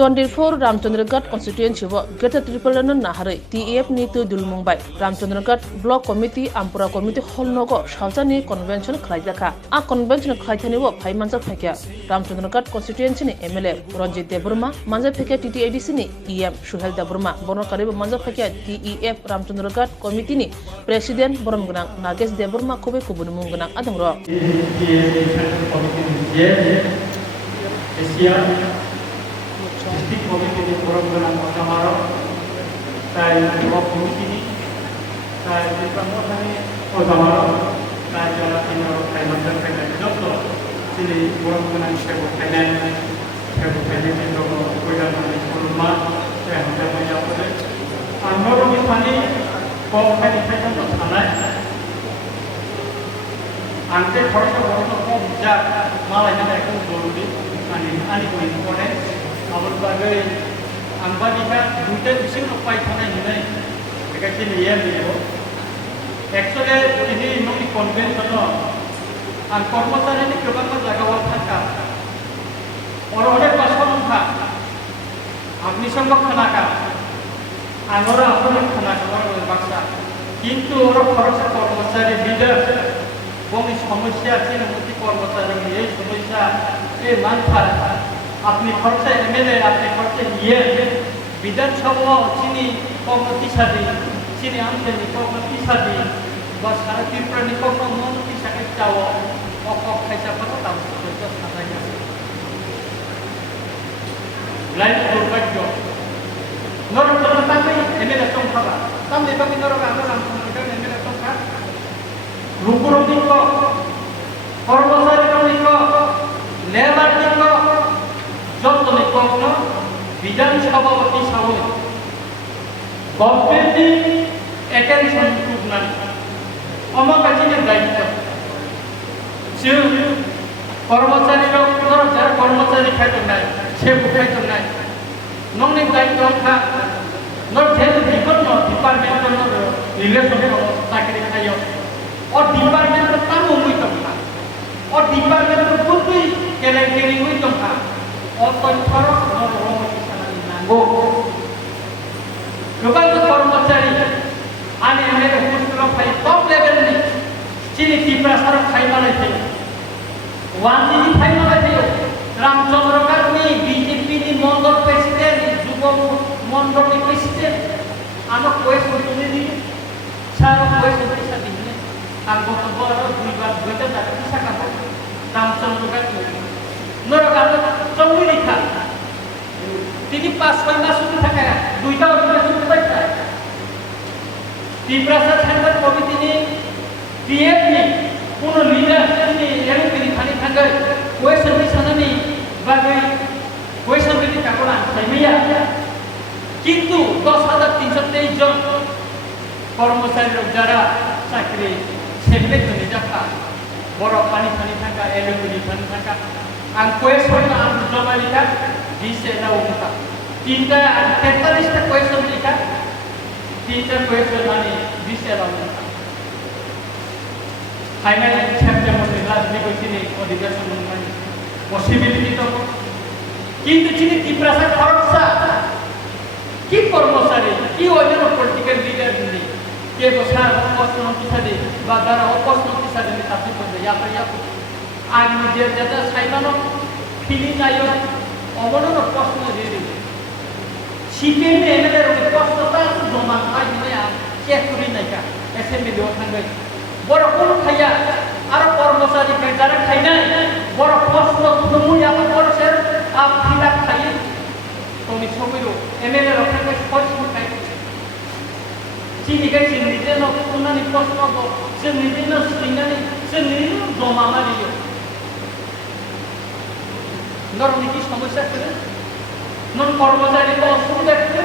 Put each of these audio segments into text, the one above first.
Tondirpur Ramchandragarh constituency wo Greater Tripoli nahare TEF ni tu dulmungbai Ramchandragarh block committee Ampura committee holnogo Shaljani convention khlaijaka a convention khlaithani wo phai manja phekya Ramchandragarh constituency ni MLA Ranjit Deburma manja phekya TTADC ni EM Suhel Deburma bono karibo manja phekya TEF Ramchandragarh committee ni president borom gunang Nagesh Deburma kobe kubunumung gunang adangro District Committee di Forum Benang Osamaro, saya Blok Committee ni, saya di Pramodani Osamaro, saya jalan timur Kalimantan Tengah Doktor, sini Forum Benang Sebu Thailand itu kuliah di rumah, saya hendak menjawab. Anggoro di sana, kau kali saya tu sana, ante thora kau bisa malah jadi aku dulu di, ani kau important. Abang bagai ambadika duita bising apa itu nai, mereka sini ya ni. Actually ini nungi convention lo, kormosari ni kebangan jaga waktu orang-orang pasal muka, apni sambak kenaka, angora apni kenaka orang baksa. Kintu orang kormosari kormosari leader, bongi समस्या sini mesti kormosari ni, समस्या manfaat. अपनी खर्च MLA अपने खर्च ये विधानसभा चीनी कॉमती सादी चीनी आंटे कॉमती सादी बस सारा त्रिपुरा कॉमती साके चावो और कैसा पता तब तो सादा है लाइन दुर्भाग्य नोर चलना ताकि एमएलए तुम खावा तब देखो कि नोर आगे हम तुम एमएलए तुम खा रुकुरों को कर्मचारी को लेबर को যত নিকট বিধানসভাপতি সামনে গভর্নমেন্ট একের সংযুক্ত নাই আমার কাছে দায়িত্ব যে কর্মচারীরা যারা কর্মচারী খাইতো নাই সে খাইতো নাই নংনি দায়িত্ব খা নর যেহেতু বিভিন্ন ডিপার্টমেন্ট রিলেশন চাকরি খাইও ও ডিপার্টমেন্ট তামো হইতো না ও ডিপার্টমেন্ট বুদ্ধি কেলেঙ্কারি হইতো না Otontoro normal di sana di Nanggo. Kebanyakan kormosari, ane ane khusus lokai top level ni, cini tipra sarap khai malai thay. Wanti ni khai malai thay. Ramchandragarh ni BJP ni mondor presiden, Jubo mondor ni presiden. Anak kue sebetulnya ni, cara kue sebetulnya ni. Anggota baru dua tak bisa kamu. Ramchandragarh ni. Nora semua lihat. Jadi pas masuk kita kayak 2 tahun sudah baca. Di proses handle komite ini, dia ni punya leader ini yang pilih kali tanggal. Kue sampai sana ni bagai kue sampai di kakulan. Saya Kintu 10,323 জন কর্মচারী যারা চাকরি সেগুলো চলে যাচ্ছে বড় পানি থাকা এলোগুলি পানি থাকা ang question na ang jawab nila bisa na umuta. Tinta 43 question nila. Tinta question ani bisa na umuta. Final chapter mo nila ni sini audition naman. Possibility to. Kintu chini tiprasa kharsa. Ki kormosari, ki ojono political leader ni. Ke bosar opposno kisade, badara opposno kisade ni tapi ko ya pa Ani dia jada saimano feeling ayo omono প্রশ্ন দিয়ে দিবে CPM MLA এর প্রশ্নটা জমা হয় না check করি নাই কা এসএমবি দেও থাকবে বড় কোন খাইয়া আর কর্মচারী যারা খাই না বড় প্রশ্ন তুমি আমার করছেন আপ ফিলাপ খাই তুমি সবইরো এমএলএ এর থাকবে প্রশ্ন খাই চিনি গাইছে নিজে ন কোনানি প্রশ্ন যে নিজে ন সিনানি যে নিজে জমা মারিও নর কি সমস্যা করে নর কর্মচারী তো অসুবিধা করে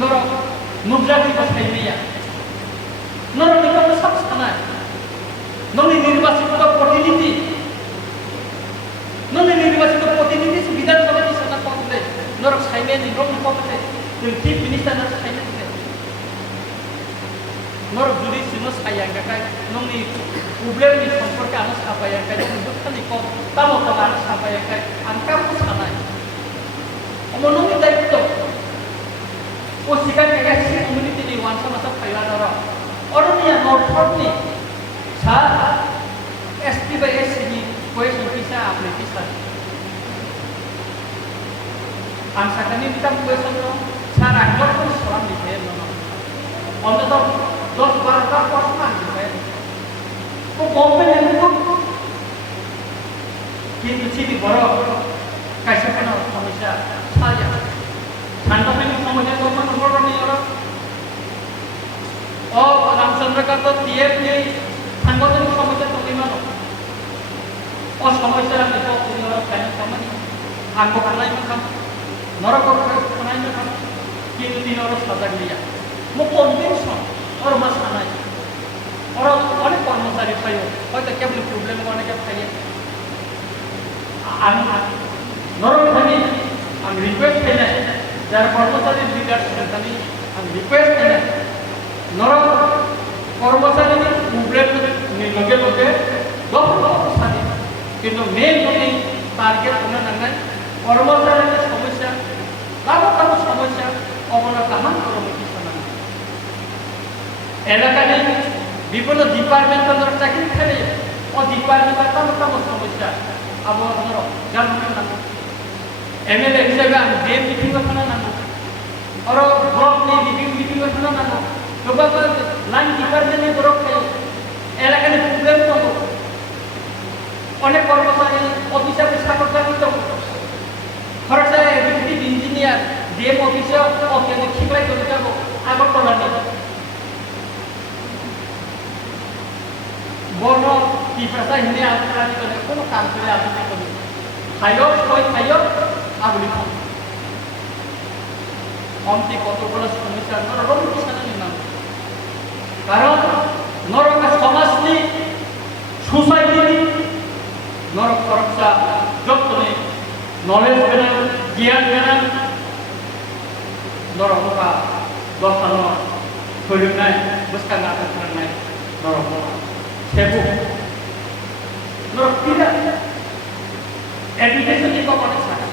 নর মুদ্রাটি বসাই নিয়া নর নিকট সব স্থানায় ননি নির্বাচিত প্রতিনিধি বিধানসভা di sana পদে নর সাইমে নিরম পদে চিফ মিনিস্টার না সাইমে নর যদি সিনো সাইয়াঙ্গা কাই ননি problem ni সম্পর্কে আনো সাপায়াঙ্গা দুঃখানি কম তামো তার সাপায়াঙ্গা আনকাম সানায় नर्थनि सा एसटी बाय एससी कुएसन फैसा आपले फैसा आं साखानि बिथां कुएसन सार आंगोर को सलाम दिखे अन्तत 10-12टा प्रश्न आंगोर तो गभर्नमेन्ट को কিন্তু চিনি বড় কাইসা কেন সমস্যা ছায়া সাংগঠনিক সমস্যা যখন বড়নি ও রামচন্দ্র কান্ত টিএফ যে সাংগঠনিক সমস্যা তুমি মানো ও সমস্যা আমি তো তুমি কাই সময় আঙ্গ খালাই মাখাম নরক খালাই মাখাম কিন্তু দিনর সজাগ নিয়া মো কনভিনশন ওর মাস নাই ওর অনেক কর্মচারী পাইও হয়তো কেবল প্রবলেম অনেকে পাইয়ে আমি নরম থাকি আমি রিকোয়েস্ট করি যারা কর্মচারী লিডার থাকি আমি রিকোয়েস্ট করি নরম কর্মচারী প্রবলেম লগে লগে সাথে কিন্তু মেন যদি টার্গেট কোনো নাই কর্মচারীর সমস্যা কারো কারো সমস্যা অবনা কাহান কর্মী শোনা এলাকায় বিভিন্ন ডিপার্টমেন্টের চাকরি খেলে ও ডিপার্টমেন্টের কারো কারো সমস্যা अब नरो जान नांगौ एमएलए हिसाबै आं डीएम मिटिंआव थानो नांगौ आरो ब्लकनि रिभिउ मिटिंआव थानो नांगौ गोबां लाइन डिपार्टमेन्टनि बरफ थायो एलाकानि प्रब्लेम दङ अनेक कर्मचारी अफिसार साकरदारि दङ फरायसा एग्जिकिउटिभ इन्जिनियार डीएम अफिसाव अफिसनि खिगलाय दङ आगरतलानि বড় কি ভাষা হিনে আলোচনা করে কোনো কাম করে আলোচনা করি খাইও কই খাইও আগুলি খাও অন্তে কতগুলো সমস্যা নরম কিসানি নাম কারণ নরক সমাজনি সোসাইটি নরক সুরক্ষা যতনে নলেজ বেনান জ্ঞান বেনান নরকা দশানো ফরিনাই বসকানা করনাই নরক সেবক নরক কিরা এডুকেশন কি কখনো ছাড়া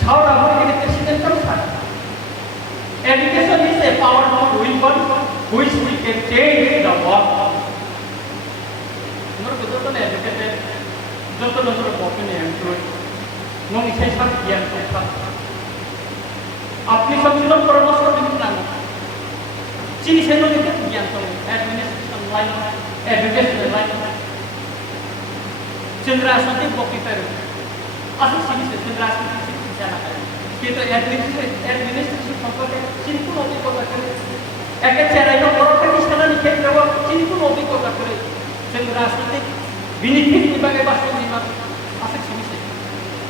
ছাড়া হয় এডুকেশন কেন ছাড়া education is a powerful weapon which we can change the world নরক যতনে এডুকেটেড যতনে নরক বকনে এমপ্লয় নং সেই সব জ্ঞান সব আপনি সচেতন পরামর্শ দিন না চিনি সেনো দিতে জ্ঞান তো এডমিনিস্ট্রেশন লাইন এডুকেশন লাইন চন্দ্রাসতি বকিতার আসলে চিনি চন্দ্রাসতি চিনি জানা কিন্তু এডমিনিস্ট্রেশন সম্পর্কে চিনি কোন অভিজ্ঞতা করে একে চেরাই না বড় থেকে সানানি ক্ষেত্রে চিনি কোন অভিজ্ঞতা করে চন্দ্রাসতি বিনিফিট বিভাগে বাস্তবায়ন আসলে চিনি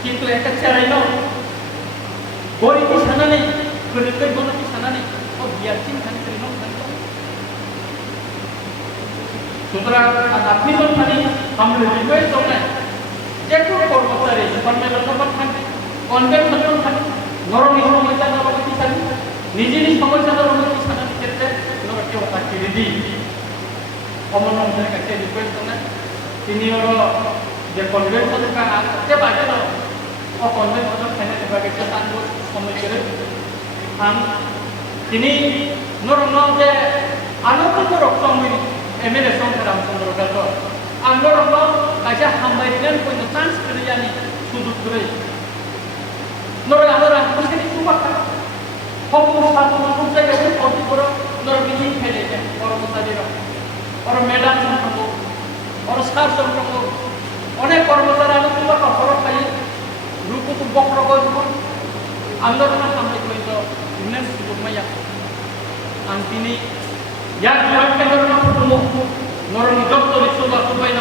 কিন্তু একে চেরাই না গরিব সানানি গরিবের গণতি সানানি ও বিয়ার চিন্তা করে সুতরাং আপনি যখন আমরা রিকোয়েস্ট করলেন যে কোনো কর্মচারী সম্মেলন থাকে কনভেনশন থাকে নরমি সমস্যা নরমতি থাকে নিজেরই সমস্যা নরমতি থাকার ক্ষেত্রে কেউ তাকে দিই অমনের কাছে রিকোয়েস্ট করলেন তিনি যে কনভেনশন আনতে পারে না ও কনভেনশন ফেলে দেওয়া গেছে তার সময় করে তিনি নরম যে আনন্দ রকম एमएलए संख्या रामचंद्र गातो आंगोर को काजा हामबायरिगन कोन चान्स करियानि सुजुग गरै नर आरो रामकुसेनि सुबाखा हकु सातु संख्या गै अति पर नर मिटिं फेले जे कर्मचारी और मैडम संख्या और स्टाफ संख्या अनेक कर्मचारी आरो सुबाखा हर खाइ रुकु तु बक्र गजु आंदोलन हामबाय कोइतो इमने सुजुग माया आंतिनि yang dilakukan oleh pertemuan orang dokter itu lakukan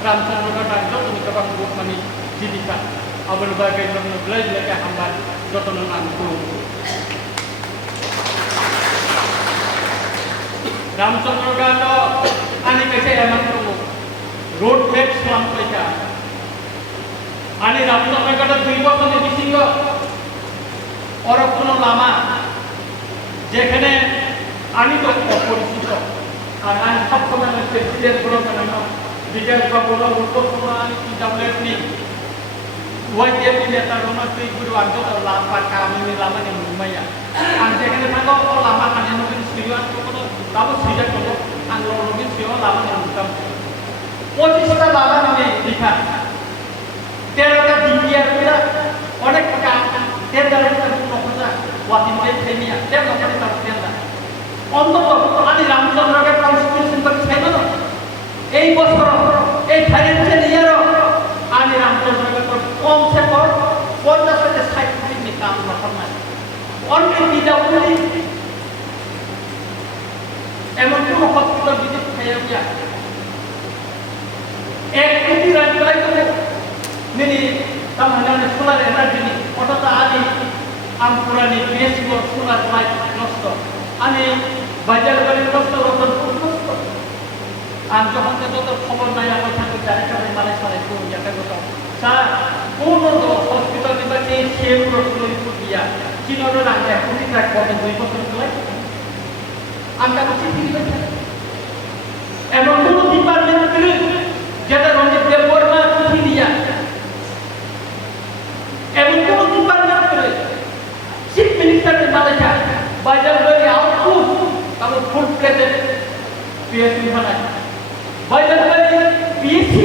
Ramcandra dan dokter itu kan buat kami jadikan abang bagai orang belajar ke hamba dokter nanti Ramcandra kan ane kece emang kamu road map selam kece ane Ramcandra kan dua bulan di sini orang kuno lama যেখানে আমি তো অপরিচিত আর আমি সবসময় president বলো কেন বিকাশ বা বলো উত্তর সময় আমি কি ট্যাবলেট নিই YTF ini terlalu tui guru angkat atau lama kami ini lama yang lumaya. Angkat ini tak kau lama kan yang mungkin serius tu kalau tahu serius kalau anglo mungkin serius lama yang bukan. Posisi kita lama ni lihat. Tiada dibiar kita onek pekan. Tiada lagi terus noposa. Watin baik ini ya. Tiada nopo di taraf tiada. Untuk adi Ramchandra ke constitution berkait mana? Bos koro, financial year adi Ramchandra ke kom se kor, konda se site ni kam lakukan. Only tidak boleh. Emang tu hospital visit saya dia. Ini rantai tu ni tamanya solar energy ni. Otak adi ampura ni base solar light nosto. Ani bajar balik nosto rotan nosto. Anjo hantar tu khobor naya macam tu cari cari Malaysia itu jaga tu. Saya puno tu hospital ni bagi share rotan itu dia. Cina orang yang punya track body tu itu tu lagi. Angka macam ni baca. Emang puno department tu jadi orang dia berma tu dia. Emang puno department tu chief minister di Malaysia. Bajar balik output kamu full plated PSC mana? Bajar balik PSC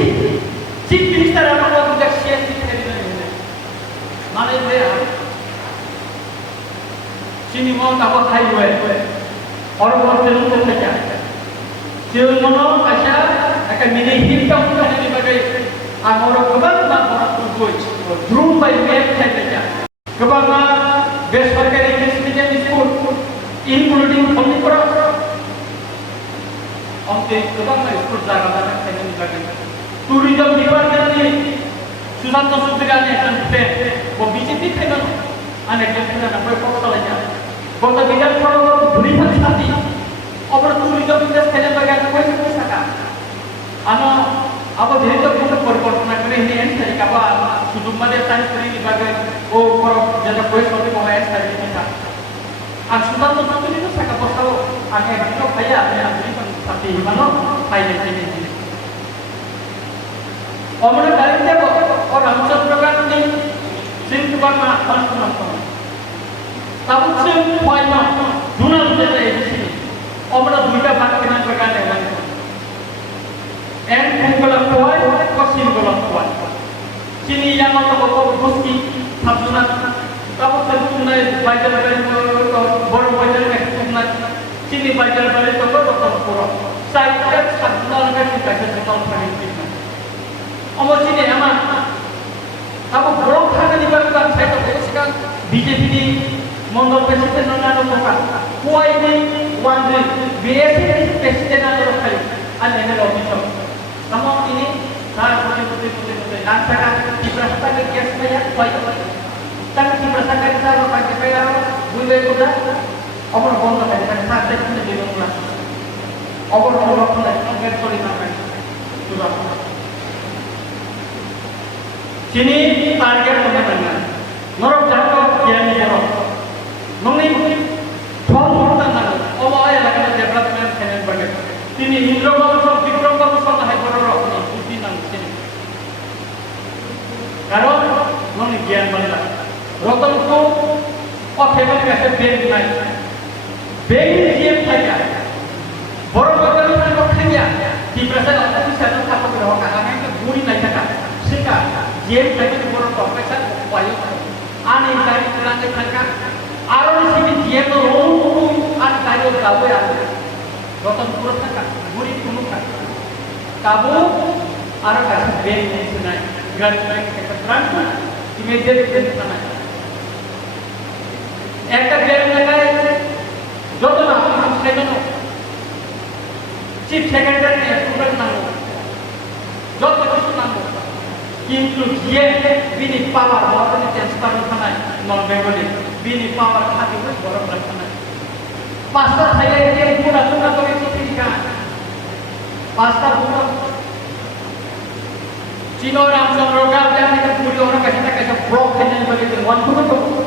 chief minister apa kau tu jadi CSC ni mana dia? Sini mau tahu highway, orang orang belum terkejar. Sini mau asal akan milih hitam bukan ini bagai orang kebang orang berbuat drone by map terkejar. Kebang besarkan investigasi school, including Omnicorp. Omnicorp kebang school jaga mana ini bagai tourism department ni Susanto Sutriani akan pay, BJP kan anak yang punya nama kota lainnya. Kota bidang kalau beri hati, orang tourism industri yang bagian kau itu bisa kan? Apa jadi tu kita berkorban ini entah apa sudah mana time ini bagai kalau jadi kau itu kau main sekali kita. Sudah tu itu saya kau tahu agak itu kaya beri tapi mana kaya ini. Orang dari dia orang macam program ni sini mana mana. Tapi sem poinnya, dunia kita ini sini. Orang dunia bahkan dengan berkata dengan Google poin, kosin Google poin. Sini yang orang orang gusti, sabtunan. Tapi sabtunan baca balik baru baca lagi sabtunan. Sini baca balik tu doktor pura. Saya sabtunan kan kita sabtunan perhentikan. Orang sini aman. Tapi belum ada di bawah saya tu sekarang BJP ni Mondor presiden nana nopokan, kuai ni wandri, BSC presiden nana nopokan, ane nana nopokan. Namun ini saya putih. Dan saya diberasa ke kias banyak, kuai. Tapi diberasa ke saya pakai payah, bulan kuda, orang bongkar kan saya tidak di rumah. Orang pun enggak boleh makan. Sudah. Sini target mana? Norok jatuh kian norok. Mungkin thom tangan, ayah lakukan development channel bagai. Ini Indra Babu, Vikram Babu sama hai berorok ni, uti nang sini. Kalau mungkin gian balik. Rotan tu, hebat kasih bank naik. Bank ni dia saja. Borong ni kan kaya. Di perasaan aku sana tak berapa orang itu buri naik cakap. Sehingga dia saja borong kasih bayu. Ani dari pulang ke cakap. Aron sini dia tu an kayu kabu ya, rotan purut kan, buri punuk kan, kabu aron kasih beli ni senai, gan keteran tu, immediate beli senai. Ekar beli nagai, jodoh nak saya tu, chief secretary ni sudah namu, jodoh tu namu, কিন্তু dia bini power, orang ni transfer senai, non Bengali. Bini power hati pun borong laksana. Pasal saya ini pura tu itu tinggal. Pasal pura. Cina orang Ramchandra yang kita puri orang kita blok dengan begitu. Wan pura tu.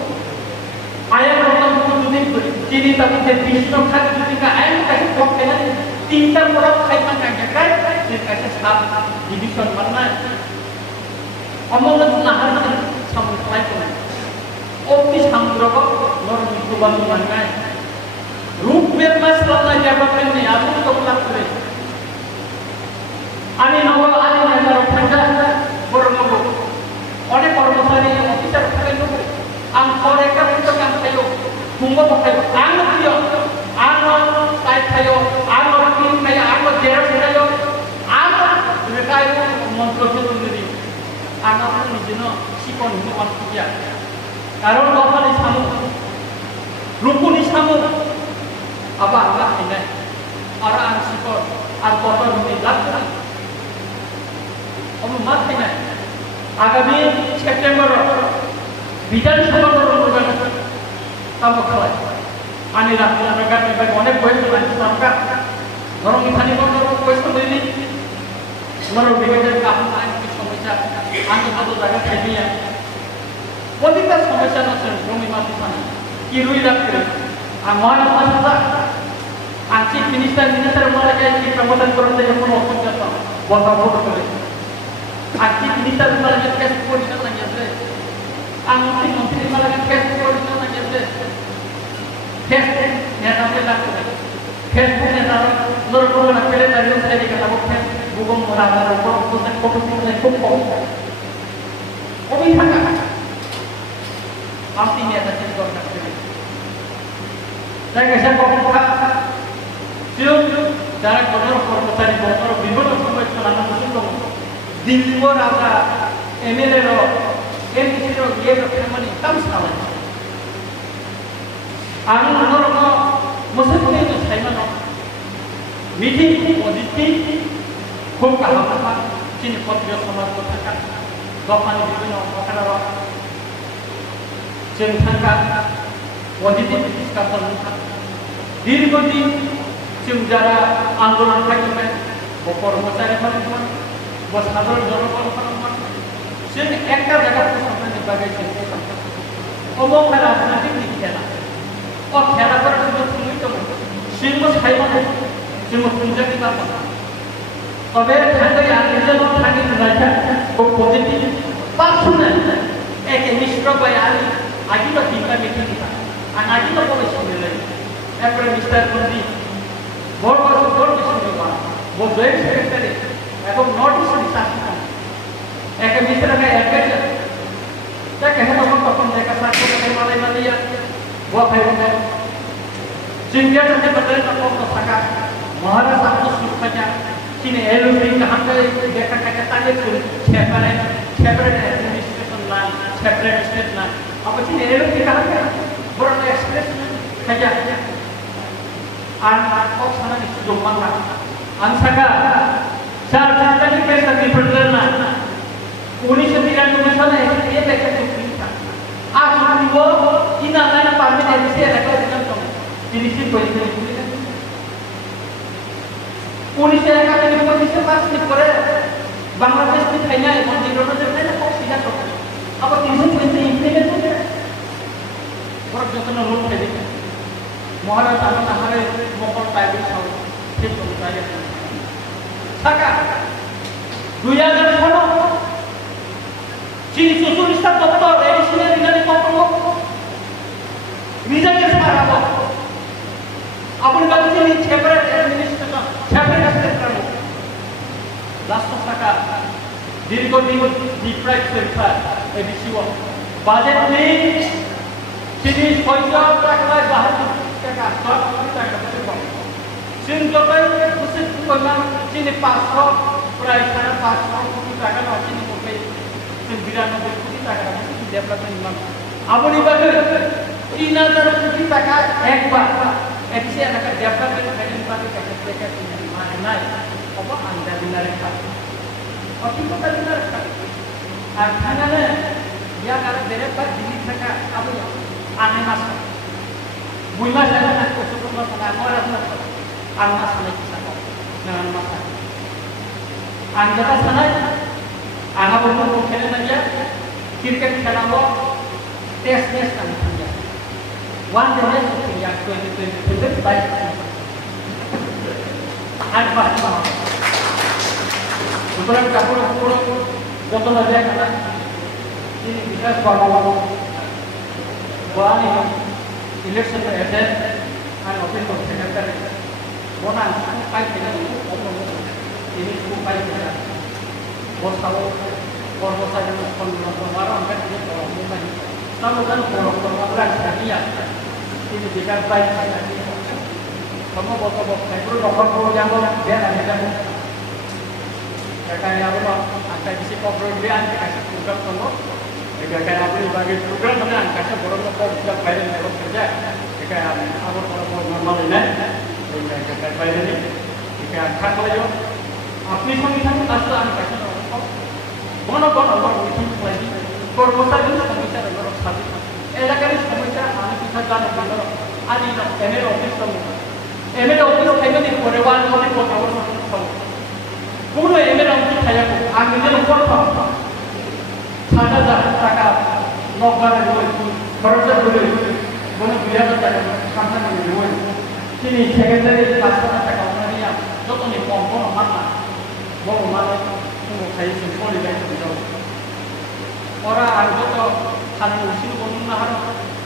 Ayam orang pura tu ni Cina tapi dia bisnis kan tu tinggal. Ayam kita blok dengan tinggal orang saya makan jaga. Kita kasih staff division mana. Omong tu nahar Tuhan mengenai roadmap mas selama development ni aku untuk melakukan. Ani nawal ani negara penjara bernobo. Oleh kormosari yang kita pakai nobo. Angkoreka untuk yang kayu. Tunggu pakai angkat dia. Angkat kayak kayu. Angkat tim kayak angkat jelas kayu. Angkat mereka itu montrose sendiri. Angkat itu jenuh sikon itu manusia. Karena apa ni samu. Rukun ni samu. Apa angkat ini? Orang sikon. Angkota ini lakukan. Om mat ini. Agami September. Bidan Sabha berumur kamu kelai. Ani lakukan mereka mereka onek kuis dengan samkat. Orang ini orang kuis sendiri. Orang bikin kamu ani समस्या आंनि हादर जागा थाइबिया political समस्या नसन रंगि माथि सान कि रुइ राखरे आं माना माथा आं चिफ मिनिस्टार माला के चिफ प्रमोशन करते हैं कोनो ऑफिसर का बहुत बहुत करे आं चिफ मिनिस्टार माला के केस पोजीशन ना गेले आं मंत्री माला के केस पोजीशन ना गेले केस ने नामे लागते फेसबुक ने नाम नरको ना पेले तारियो सेरी का तब फेस बुगम मराना रोको तो से फोटो से खूब को ओबी थाका आप तीन ऐसा चीज कर सकते हैं saya कैसे पहुंचा जो जरा कोनर कर्मचारी कोनर विभिन्न समय चलाना मुश्किल दिल्ली वो राजा एमएलए रो एमपी रो ये रो फैमिली कम साल आंग नर को मुश्किल तो साइमा नो मीटिंग पॉजिटिव खूब कहा चीन पत्रिका समाज को थाका दफानि विभिन्न प्रकार रो जों थाका पॉजिटिव डिस्काशन दीर्घदिन जों जरा आंदोलन खालामबाय कर्मचारी खालामबाय साधारण जनगण खालामबाय जों एकटा जायगा फोसाबनायनि बागै जों अमक राजनीतिक खेला खेलाफोरा जोबोद थुंगै दङ जोंबो सायख'नो जोङो खुंजाखै बाबा तबे थांगै आं निजेनो थांगै नुनायखा पजिटिभ पार्सनेल एक मिस्टर बाय आगिलो तीनटा मिटिं आं आगिलो पलिसि एप्रिल मिस्टर कुंडी बोर्ड मिस्टर वो जॉइंट सेक्रेटरी एवं नॉर्थ ईस्ट शासन एक मिस्टर का एडवाइजर क्या कहते हैं अपन देखा साथ में वाले ना लिया वो भाई जिनके से बदले का तो सका महाराज आपको सुखा किने एलओपी कहां पे देखा कहता है सेपरेट एडमिनिस्ट्रेशन ना सेपरेट स्टेट ना अब किने एलओपी कहां पे बड़ा एक्सप्रेस क्या आन को sana ni sudah mana an saka चार चार के तक प्रेसिडेंट ना 1993 sana ये देखा सुप्रीम था आज वो इन आना पार्टी ने से रखा दिखा फिनिशिंग पोजीशन पुलिस ने कहा कि पोजीशन पास नहीं करे बांग्लादेश में थाइना मंदिरों में जब ना को सीधा तो अब 320 इम्प्लीमेंट हो गया और जतन रोल पे देखा महाराज ताना हमारे मोकल टाइप साउथ ठीक हो जाए सका 2016 चीनी सोशलिस्ट डॉक्टर एडिशनल रिगार्डिंग कॉम्प्रो रिजल्ट मारा अपन बात चीनी सेपरेट एडमिनिस्ट्रेशन सेपरेट स्टेट करो लास्ट सका दीर्घ दिन डिप्राइव सरकार एडिसिओ बजट में चीनी 6 लाख बाहर का स्टॉक का जों जबाय बोसोर कोना चीनी 500 प्राय 500 कोटी टाका ना चीनी को पे जों 92 कोटी टाका डेवलपमेंट मान आबनि बागे 3000 कोटी टाका एक बार ऐसे अगर डेवलपमेंट करने बागे कैसे कैसे मान नाय अब अंदर बिना रखा और ठीक तो बिना रखा और खाना ने या कर मेरे पर दिल्ली टाका अब आने मास बुइमा जाना को Sukma sana orang anak sana kita dengan masa anggota sana anak umur खेलने लगे क्रिकेट खेला वो test match kan punya one day match punya 2020 baik apa beberapa kapur foto aja kata ini bisa bawa ini election attend and office of secretary. One and five ini supaya kita bosau bosai dan pengalaman kan ini kalau mulai sama kan pengalaman sekalian ini jika baik sekali kamu bosau saya perlu nomor yang dia ada kayak apa angka isi program dia kasih program kamu kayak apa bagi program mana kasih program program bayar lewat kerja kayak apa program normal ini kayak bayar ini kayak kalau yo আপনি সংবিধান রাষ্ট্র আমি কাছে গণগণ উইথিং প্লাইজি কর্মচারী সমস্যা স্বাধীন এলাকার সমস্যা আমি পিঠা জানো আদি এমএলএ অফিস এমএলএ অফিস থাকবে পরে ওয়ান কোটি কথা কোনো এমএলএ অফিস থাকবে আমি নিজের উপর 6,000 টাকা নগদ খরচ করে কোনো 2,000 টাকা সামনে নিয়ে তিনি সেকেন্ডারি 5,000 টাকা ওনারিয়া যতনি কম কোনো মাত্রা বড় মানে কোনো খাইছে পড়ে যাইতে দাও ওরা আর যত খালি উচিত বলুন না হারো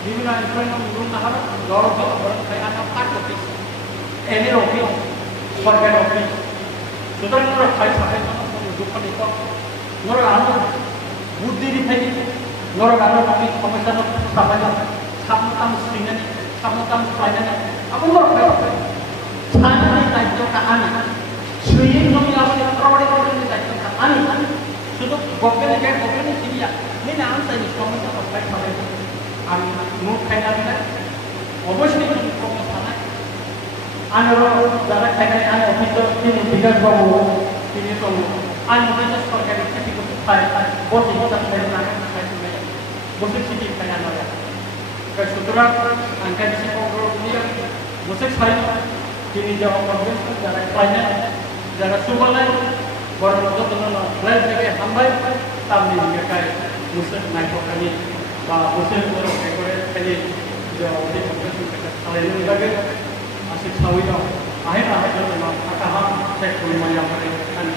বিভিন্ন ইনফ্লুয়েন্স বলুন না হারো লড় বড় খাইনা কাট অফিস এনের অফিস সরকার অফিস সুতরাং ওরা খাই থাকে দুঃখ নিত ওরা আরো বুদ্ধি দিতে ওরা আরো অফিস সমস্যা সামান্য সামতাম সিনেনি সামতাম ফাইনানি আপন ওরা খাই সানানি দায়িত্বটা আনি সুইং নমি আপনি প্রবড়ে করে দায়িত্বটা আনি শুধু গভর্নমেন্ট সিরিয়া নিনা আনসাই সমস্যা সবাই পাবে আমি মুখ খাইলাম না অবশ্যই কোনো প্রবলেম নাই আনারো যারা খাইলে আন অফিস তিনি বিকাশ বাবু তিনি তো আন অফিস সরকারি চাকরি করতে পারে বসে বসে খাইলে না খাইলে বসে সিটি খাইলে না সুতরাং angka di sini dia musik saya kini jawab konvensi jarak lainnya jarak subal lain baru itu dengan lain lagi hambai tapi dia kayak musik naik kali bah musik baru kayak kali jawab di konvensi lain lagi masih sawi dong akhir memang akaham saya kuliah yang paling kan